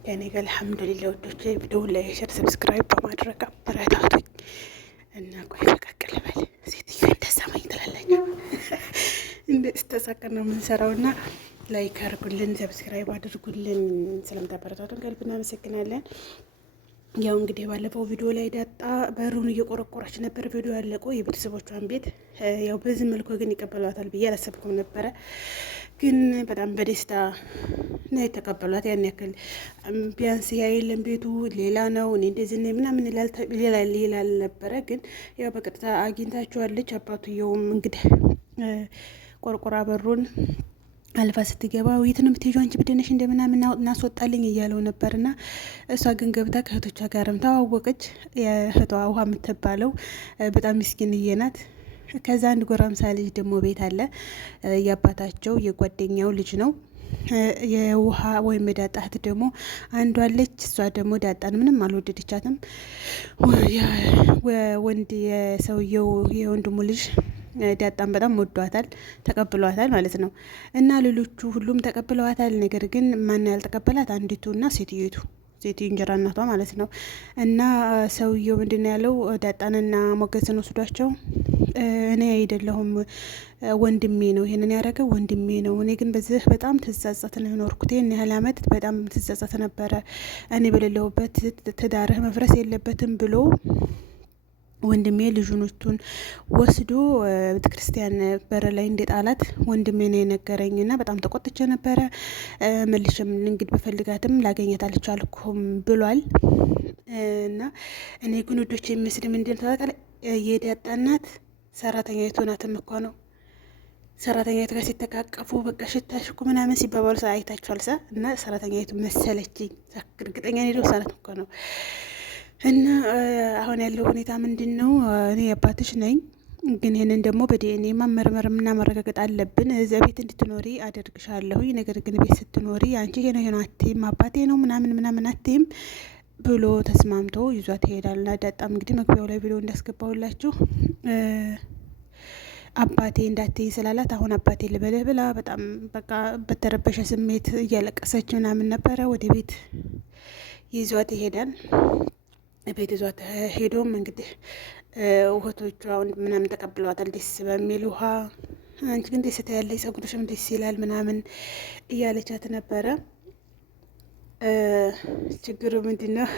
ከኔ ጋር አልሐምዱሊላህ ወዶቼ ቪዲዮ ላይ ሸር ሰብስክራይብ በማድረግ አበረታቱኝ እና ቆይ ፈቀቅ ልበል። ሴትዮ እንደሰማኝ ትላለች። እንደ ስተሳቀር ነው የምንሰራው እና ላይክ አድርጉልን፣ ሰብስክራይብ አድርጉልን። ስለምታበረታቱን ከልብ እናመሰግናለን። ያው እንግዲህ ባለፈው ቪዲዮ ላይ ዳጣ በሩን እየቆረቆረች ነበር። ቪዲዮ ያለቀው የቤተሰቦቿን ቤት ያው በዚህ መልኩ ግን ይቀበሏታል ብዬ አላሰብኩም ነበረ። ግን በጣም በደስታ ነው የተቀበሏት። ያን ያክል ቢያንስ ያ የለም ቤቱ ሌላ ነው እኔ እንደዚህ ነኝ ምናምን ሌላ ነበረ። ግን ያው በቀጥታ አግኝታችኋለች። አባቱየውም እንግዲህ ቆርቆራ በሩን አልፋ ስትገባ የት ነው የምትሄጂው አንቺ ብድነሽ እንደምናምን እናስወጣልኝ እያለው ነበርና እሷ ግን ገብታ ከእህቶቿ ጋርም ተዋወቀች። የእህቷ ውሃ የምትባለው በጣም ምስኪንዬ ናት። ከዛ አንድ ጎረምሳ ልጅ ደግሞ ቤት አለ። የአባታቸው የጓደኛው ልጅ ነው። የውሃ ወይም የዳጣ እህት ደግሞ አንዷ አለች። እሷ ደግሞ ዳጣን ምንም አልወደደቻትም። ወንድ የሰውየው የወንድሙ ልጅ ዳጣን በጣም ወዷታል፣ ተቀብሏታል ማለት ነው። እና ሌሎቹ ሁሉም ተቀብለዋታል። ነገር ግን ማን ያልተቀበላት አንዲቱ እና ሴትዮ እንጀራ እናቷ ማለት ነው። እና ሰውየው ምንድን ነው ያለው? ዳጣንና ሞገስን ወስዷቸው እኔ አይደለሁም ወንድሜ ነው ይሄንን ያደረገው ወንድሜ ነው። እኔ ግን በዚህ በጣም ትጸጸት ነው የኖርኩት። ይህን ያህል ዓመት በጣም ትጸጸት ነበረ። እኔ በሌለሁበት ትዳርህ መፍረስ የለበትም ብሎ ወንድሜ ልጁኖቹን ወስዶ ቤተክርስቲያን በር ላይ እንደጣላት ወንድሜ ነው የነገረኝ። እና በጣም ተቆጥቼ ነበረ። መልሽም እንግዲህ በፈልጋትም ላገኘት አልቻልኩም ብሏል። እና እኔ ግን ወዶች የሚመስል ምንድን ታውቃለህ? የዳጣ እናት ሰራተኛይቱ ናትም እኮ ነው። ሰራተኛይቱ ጋር ሲተቃቀፉ በቃ ሽታሽኩ ምናምን ሲባባሉ አይታችኋል። እና ሰራተኛይቱ መሰለችኝ። እርግጠኛ ሄደው ሰራት እኮ ነው። እና አሁን ያለው ሁኔታ ምንድን ነው? እኔ አባትሽ ነኝ፣ ግን ይህንን ደግሞ በዲኤንኤ ማመርመርና ማረጋገጥ አለብን። እዚያ ቤት እንድትኖሪ አደርግሻለሁ። ነገር ግን ቤት ስትኖሪ አንቺ ይሄ ነው አትይም፣ አባቴ ነው ምናምን አትይም ብሎ ተስማምቶ ይዟት ይሄዳል። ዳጣም እንግዲህ መግቢያው ላይ ቪዲዮ እንዳስገባሁላችሁ አባቴ እንዳትይ ስላላት አሁን አባቴ ልበልህ ብላ በጣም በቃ በተረበሸ ስሜት እያለቀሰች ምናምን ነበረ። ወደ ቤት ይዟት ይሄዳል። ቤት ይዟት ሄዶም እንግዲህ ውህቶቿ ምናምን ተቀብለዋታል። ደስ በሚል ውሃ አንቺ ግን ደስ ታያለሽ፣ ጸጉርሽም ደስ ይላል ምናምን እያለቻት ነበረ። ችግሩ ምንድን ነው?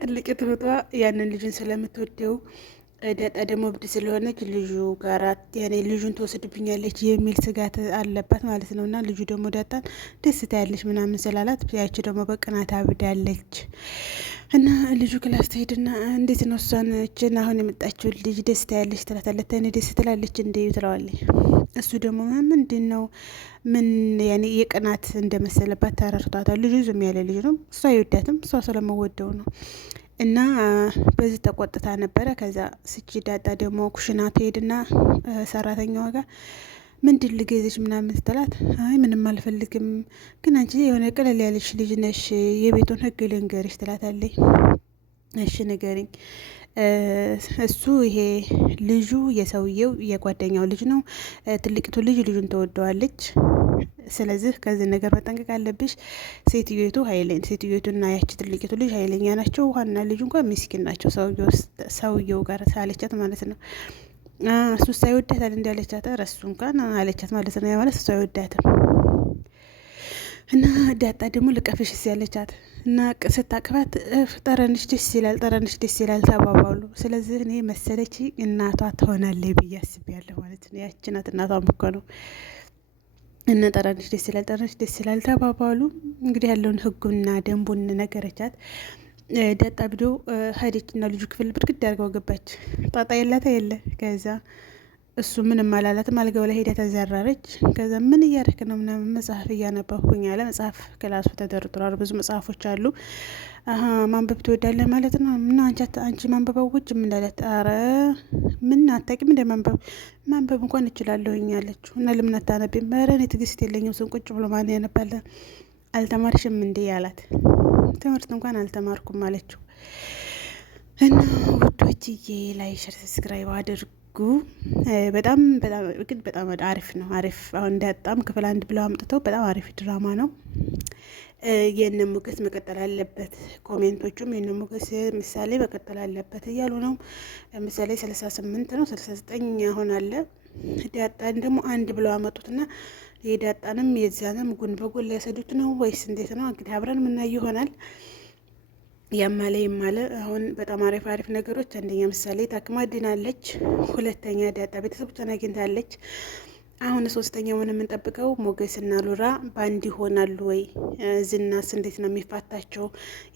ትልቅ እህቷ ያንን ልጁን ስለምትወደው ዳጣ ደግሞ እብድ ስለሆነች ልጁ ጋር ያኔ ልጁን ትወስድብኛለች የሚል ስጋት አለባት ማለት ነው። እና ልጁ ደግሞ ዳጣን ደስታ ያለች ምናምን ስላላት ያቺ ደግሞ በቅናት አብዳለች። እና ልጁ ክላስ ትሄድና እንዴት ነው እሷን እችን አሁን የመጣችው ልጅ ደስታ ያለች ትላታለች። እኔ ደስ ትላለች እንደ ትለዋለች። እሱ ደግሞ ምንድን ነው ምን ያኔ የቅናት እንደመሰለባት ተረርቷታል። ልጁ ዝም ያለ ልጅ ነው። እሷ አይወዳትም፣ እሷ ስለመወደው ነው። እና በዚህ ተቆጥታ ነበረ። ከዛ ስቺ ዳጣ ደግሞ ኩሽና ትሄድና ሰራተኛዋ ጋር ምንድን ልገዝሽ ምናምን ስትላት አይ ምንም አልፈልግም፣ ግን አንቺ የሆነ ቀለል ያለሽ ልጅ ነሽ፣ የቤቱን ህግ ልንገርሽ ትላታለች። እሺ ንገሪኝ። እሱ ይሄ ልጁ የሰውየው የጓደኛው ልጅ ነው። ትልቂቱ ልጅ ልጁን ተወደዋለች። ስለዚህ ከዚህ ነገር መጠንቀቅ አለብሽ። ሴትዮቱና ያቺ ትልቂቱ ልጅ ኃይለኛ ናቸው። ዋና ልጁ እንኳን ምስኪን ናቸው። ሰውየው ጋር ሳለቻት ማለት ነው። እሱ ሳይወዳታል እንዳለቻት ረሱ እንኳን አለቻት ማለት ነው። ያ ማለት እሱ አይወዳትም። እና ዳጣ ደግሞ ልቀፍሽ ያለቻት እና ስታቅፋት ጠረንሽ ደስ ይላል ተባባሉ። ስለዚህ እኔ መሰለች እናቷ ትሆናለች ብዬ አስቤያለሁ ማለት ነው። ያቺ ናት እናቷም እኮ ነው። እና ጠረንሽ ደስ ይላል ተባባሉ። እንግዲህ ያለውን ህጉና ደንቡን ነገረቻት። ዳጣ ብዶ ሄደች እና ልጁ ክፍል ብርግድ አድርገው ገባች። ጣጣ የላታ የለ። ከዛ እሱ ምንም አላላትም። አልጋው ላይ ሄዳ ተዘራረች። ከዛ ምን እያደረክ ነው ምናምን መጽሐፍ እያነበብኩኝ አለ። መጽሐፍ ክላሱ ተደርድሯል። ብዙ መጽሐፎች አሉ። ማንበብ ትወዳለህ ማለት ነው? ምነው አንቺ ማንበብ ውጭ ምን እንዳለት? አረ ምን አታውቂም እንደ ማንበብ እንኳን እችላለሁኝ አለችው። እና ለምን አታነቢም? ኧረ እኔ ትዕግስት የለኝም። ስን ቁጭ ብሎ ማን ያነባል? አልተማርሽም እንዴ አላት። ትምህርት እንኳን አልተማርኩም አለችው። እና ውዶችዬ ላይ ሸር ሰብስክራይብ አድርጉ። በጣም አሪፍ ነው። አሪፍ አሁን እንዳጣም ክፍል 1 ብለው አምጥተው በጣም አሪፍ ድራማ ነው። የእነ ሞገስ መቀጠል አለበት። ኮሜንቶቹም የእነ ሞገስ ምሳሌ መቀጠል አለበት እያሉ ነው። ምሳሌ 38 ነው 69 አሁን አለ። ዳጣን ደግሞ አንድ ብለው አመጡትና የዳጣንም የዛንም ጎን በጎን ሊያሰዱት ነው ወይስ እንዴት ነው? እንግዲህ አብረን የምናየው ይሆናል። ያማለ ይማለ አሁን በጣም አሪፍ አሪፍ ነገሮች፣ አንደኛ ምሳሌ ታክማ ድናለች፣ ሁለተኛ ዳጣ ቤተሰቦቿን አግኝታለች። አሁን ሶስተኛውን የምንጠብቀው ሞገስና ሉራ ባንድ ይሆናሉ ወይ? ዝናስ እንዴት ነው የሚፋታቸው?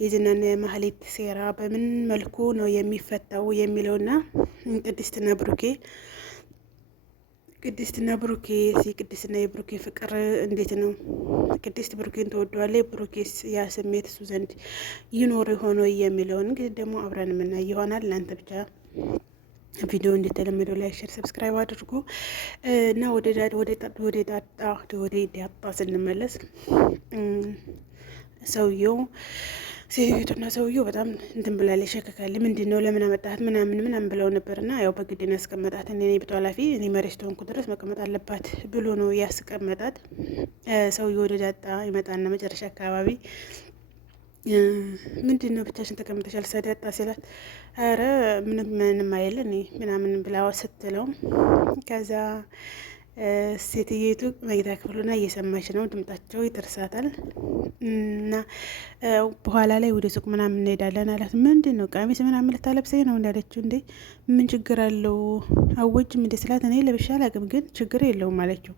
የዝናና የማህሌት ሴራ በምን መልኩ ነው የሚፈታው የሚለውና ቅድስትና ብሩኬ ቅድስትና የብሩኬ ፍቅር እንዴት ነው? ቅድስት ብሩኬን ተወደዋለች፣ ብሩኬስ ያ ስሜት እሱ ዘንድ ይኖር ሆኖ የሚለውን እንግዲህ ደግሞ አብረን የምናይ ይሆናል። እናንተ ብቻ ቪዲዮ እንደተለመደው ላይክ፣ ሼር፣ ሰብስክራይብ አድርጉ እና ወደ ዳጣ ስንመለስ ሰውየው ሴትዮቱና ሰውየው በጣም እንትን ብላለች፣ ሸከካል። ምንድን ነው ለምን አመጣት ምናምን ብለው ነበርና ያው በግድን ያስቀመጣት እኔ ቤቷ ኃላፊ እኔ መሬት ተሆንኩ ድረስ መቀመጥ አለባት ብሎ ነው ያስቀመጣት። ሰውየው ወደ ዳጣ ይመጣና መጨረሻ አካባቢ ምንድን ነው ብቻሽን ተቀምጠሻል ሰዳጣ ሲላት፣ አረ ምንም አይል እኔ ምናምን ብላ ስትለው፣ ከዛ ሴትየቱ መኝታ ክፍሉና እየሰማች ነው፣ ድምጣቸው ይደርሳታል። እና በኋላ ላይ ወደ ሱቅ ምናምን እንሄዳለን አላት። ምንድን ነው ቀሚስ ምናምን ልታለብሰኝ ነው እንዳለችው፣ እንዴ ምን ችግር አለው አወጅም እንደ ስላት፣ እኔ ለብሻ አላቅም ግን ችግር የለውም አለችው።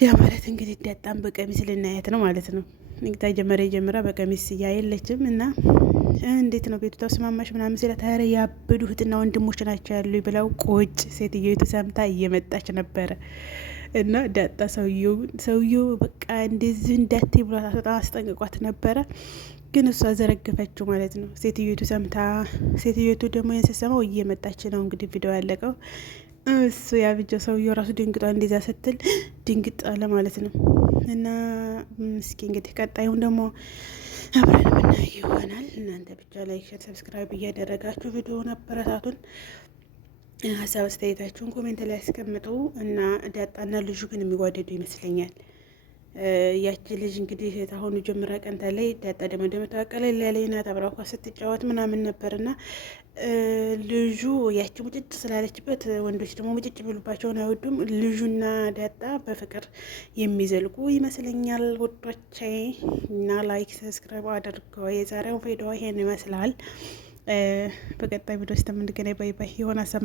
ያ ማለት እንግዲህ ዳጣም በቀሚስ ልናየት ነው ማለት ነው። ንግታ ጀምራ በቀሚስ የለችም እና እንዴት ነው ቤቱ ተስማማሽ ምናምን ሲላት፣ ኧረ ያበዱ እህትና ወንድሞች ናቸው ያሉ ብለው ቁጭ ሴትዮቱ ሰምታ እየመጣች ነበረ። እና ዳጣ ሰውየው በቃ እንደዚህ እንዳቴ ብሏት በጣም አስጠንቅቋት ነበረ። ግን እሷ ዘረገፈችው ማለት ነው። ሴትዮቱ ሰምታ ሴትዮቱ ደግሞ የንስሰማው እየመጣች ነው። እንግዲህ ቪዲዮ ያለቀው እሱ ያብጀው ሰውየው ራሱ ድንግጧ እንደዛ ስትል ድንግጥ አለ ማለት ነው። እና እስኪ እንግዲህ ቀጣዩን ደግሞ አብረን የምናየው ይሆናል። እናንተ ብቻ ላይክ፣ ሼር፣ ሰብስክራይብ እያደረጋችሁ ቪዲዮውን አበረታቱን። ሀሳብ አስተያየታችሁን ኮሜንት ላይ ያስቀምጡ እና ዳጣና ልጁ ግን የሚዋደዱ ይመስለኛል። ያቺ ልጅ እንግዲህ አሁኑ ጀምራ ቀንታ ላይ ዳጣ ደግሞ እንደምታወቀለ ያለኝ ናት። አብራ ኳስ ስትጫወት ምናምን ነበርና ልጁ ያቺ ሙጭጭ ስላለችበት ወንዶች ደግሞ ሙጭጭ ቢሉባቸውን አይወዱም። ልጁና ዳጣ በፍቅር የሚዘልቁ ይመስለኛል። ወዶቼ እና ላይክ ሰብስክራይብ አድርገው። የዛሬው ቪዲዮ ይሄን ይመስላል። በቀጣይ ቪዲዮ እስከምንገናኝ ባይ ባይ። የሆነ ሀሳብ